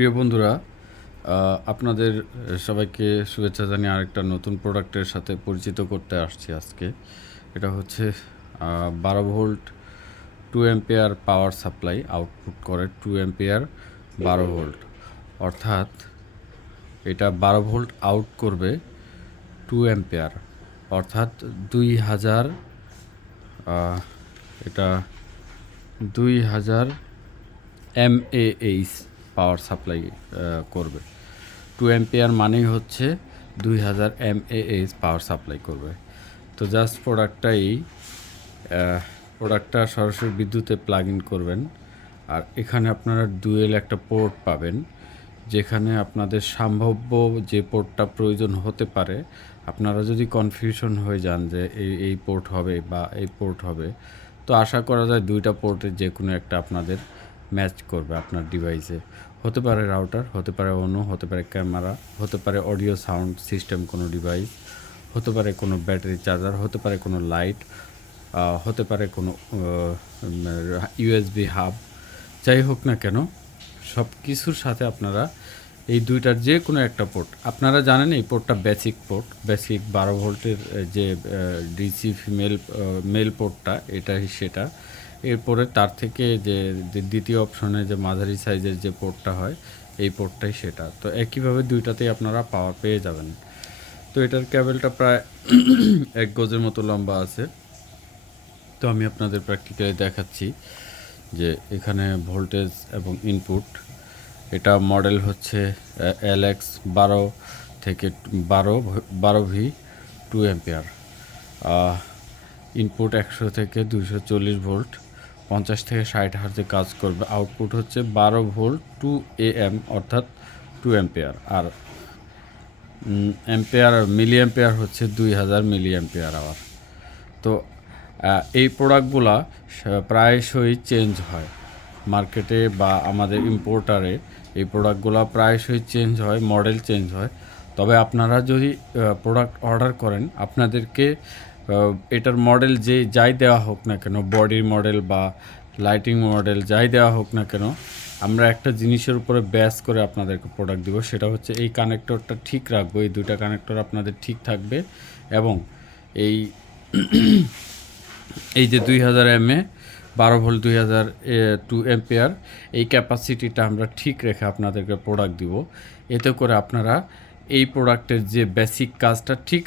প্রিয় বন্ধুরা, আপনাদের সবাইকে শুভেচ্ছা জানিয়ে আরেকটা নতুন প্রোডাক্টের সাথে পরিচিত করতে আসছি আজকে। এটা হচ্ছে 12 volt 2 ampere power supply output করে। 2 অ্যাম্পিয়ার 12 ভোল্ট, অর্থাৎ এটা 12 ভোল্ট আউট করবে 2 অ্যাম্পিয়ার, অর্থাৎ 2000, এটা 2000 mAh পাওয়ার সাপ্লাই করবে। 2 অ্যাম্পিয়ার মানেই হচ্ছে 2000 mAh পাওয়ার সাপ্লাই করবে। তো জাস্ট প্রোডাক্টটা সরাসরি বিদ্যুতে প্লাগ ইন করবেন। আর এখানে আপনারা ডুয়েল একটা পোর্ট পাবেন, যেখানে আপনাদের সম্ভাব্য যে পোর্টটা প্রয়োজন হতে পারে, আপনারা যদি কনফিউশন হয়ে যান যে এই পোর্ট হবে বা এই পোর্ট হবে, তো আশা করা যায় দুইটা পোর্টের যে কোনো একটা আপনাদের ম্যাচ করবে আপনার ডিভাইসে। হতে পারে রাউটার, হতে পারে অন্য, হতে পারে ক্যামেরা, হতে পারে অডিও সাউন্ড সিস্টেম কোনো ডিভাইস, হতে পারে কোনো ব্যাটারি চার্জার, হতে পারে কোনো লাইট, হতে পারে কোনো ইউএসবি হাব। যাই হোক না কেন, সব কিছুর সাথে আপনারা এই দুইটার যে কোনো একটা পোর্ট, আপনারা জানেন এই পোর্টটা বেসিক পোর্ট, বেসিক 12 ভোল্টের যে ডিসি মেল পোর্টটা, এটাই সেটা। এরপরে তার থেকে যে দ্বিতীয় অপশনে যে মাঝারি সাইজের যে পোর্টটা হয়, এই পোর্টটাই সেটা। তো একইভাবে দুইটাতেই আপনারা পাওয়ার পেয়ে যাবেন। তো এটার ক্যাবেলটা প্রায় 1 গজের মতো লম্বা আছে। তো আমি আপনাদের প্র্যাকটিক্যালি দেখাচ্ছি যে এখানে ভোল্টেজ এবং ইনপুট। এটা মডেল হচ্ছে LX12 থেকে 12V 2 অ্যাম্পিয়ার। ইনপুট 100 থেকে 240 ভোল্ট, 50 থেকে 60 হার্জে কাজ করবে। আউটপুট হচ্ছে 12 ভোল্ট 2 AM, অর্থাৎ 2 অ্যাম্পিয়ার। আর মিলি অ্যাম্পিয়ার হচ্ছে 2000 মিলি অ্যাম্পিয়ার আওয়ার। তো এই প্রোডাক্টগুলা প্রায়শই চেঞ্জ হয় মার্কেটে বা আমাদের ইম্পোর্টারে। এই প্রোডাক্টগুলো প্রায়শই চেঞ্জ হয়, মডেল চেঞ্জ হয়। তবে আপনারা যদি প্রোডাক্ট অর্ডার করেন, আপনাদেরকে এটার মডেল যাই দেওয়া হোক না কেন, বডির মডেল বা লাইটিং মডেল যাই দেওয়া হোক না কেন, আমরা একটা জিনিসের উপরে ব্যাস করে আপনাদেরকে প্রোডাক্ট দিব। সেটা হচ্ছে এই কানেক্টরটা ঠিক রাখবো, এই দুইটা কানেক্টর আপনাদের ঠিক থাকবে। এবং এই এই যে 2000 mA 12 ভোল্ট 2 অ্যাম্পিয়ার, এই ক্যাপাসিটিটা আমরা ঠিক রেখে আপনাদেরকে প্রোডাক্ট দিব। এতে করে আপনারা এই প্রোডাক্টের যে বেসিক কাজটা ঠিক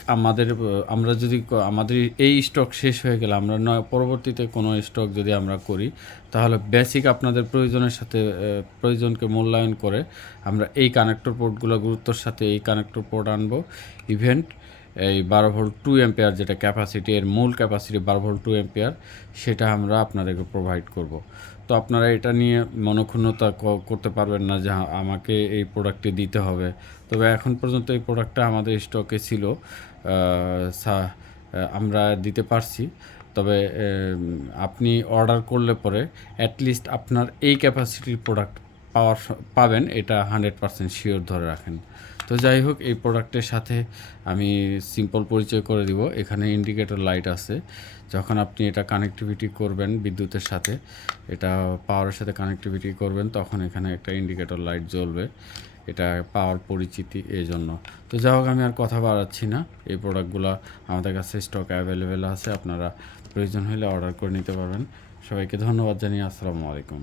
আমরা যদি আমাদের এই স্টক শেষ হয়ে গেলে, আমরা পরবর্তীতে কোনো স্টক যদি আমরা করি, তাহলে বেসিক আপনাদের প্রয়োজনের সাথে প্রয়োজনকে মূল্যায়ন করে আমরা এই কানেক্টর পোর্টগুলো গুরুত্বর সাথে এই কানেক্টর পোর্ট আনবো। ইভেন্ট এই 12 ভোল্ট 2 অ্যাম্পিয়ার যেটা ক্যাপাসিটি, এর মূল ক্যাপাসিটি 12 ভোল্ট 2 অ্যাম্পিয়ার, সেটা আমরা আপনাদেরকে প্রোভাইড করব। তো আপনারা এটা নিয়ে মনক্ষুণ্ণতা করতে পারবেন না যে আমাকে এই প্রোডাক্টটি দিতে হবে। তবে এখন পর্যন্ত এই প্রোডাক্টটা আমাদের স্টকে ছিল, আমরা দিতে পারছি। তবে আপনি অর্ডার করলে পরে অ্যাটলিস্ট আপনার এই ক্যাপাসিটির প্রোডাক্ট পাবেন, এটা 100% শিওর ধরে রাখেন। তো যাই হোক, এই প্রোডাক্টের সাথে আমি সিম্পল পরিচয় করে দিব। এখানে ইন্ডিকেটর লাইট আছে। যখন আপনি এটা কানেক্টিভিটি করবেন বিদ্যুতের সাথে, এটা পাওয়ারের সাথে কানেক্টিভিটি করবেন, তখন এখানে একটা ইন্ডিকেটর লাইট জ্বলবে। এটা পাওয়ার পরিচিতি, এই জন্য। তো যাই হোক, আমি আর কথা বাড়াচ্ছি না। এই প্রোডাক্টগুলো আমাদের কাছে স্টক অ্যাভেলেবেল আছে, আপনারা প্রয়োজন হলে অর্ডার করে নিতে পারবেন। সবাইকে ধন্যবাদ জানিয়ে আসসালামু আলাইকুম।